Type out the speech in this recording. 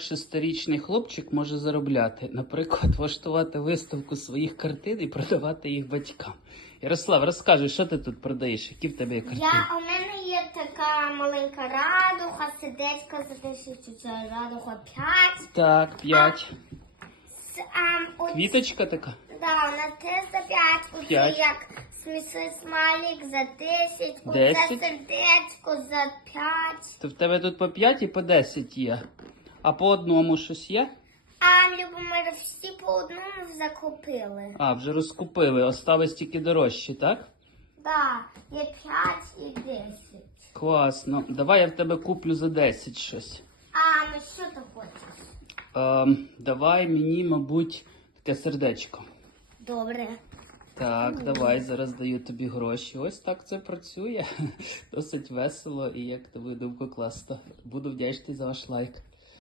Шестирічний хлопчик може заробляти, наприклад, влаштувати виставку своїх картин і продавати їх батькам. Ярослав, розкажи, що ти тут продаєш? Які в тебе є картини? Я, у мене є така маленька радуга, сердечко за тисячу, це радуга 5. Так, п'ять. С, ам, оці- Квіточка така. Да, у нас теж за 5. Оце П'ять. як смішний смайлик за 10. Оце сердечко за 5. То в тебе тут по 5 і по 10 є. А по одному щось є? А Любомир всі по одному закупили. А, вже розкупили, осталось тільки дорожчі, так? Да, є 5 і 10. Класно. Давай я в тебе куплю за 10 щось. А, ну що ти хочеш? Ем, давай мені, мабуть, таке сердечко. Добре. Так, давай, зараз даю тобі гроші. Ось так це працює. Досить весело і як тобі думку класно. Буду вдячний за ваш лайк.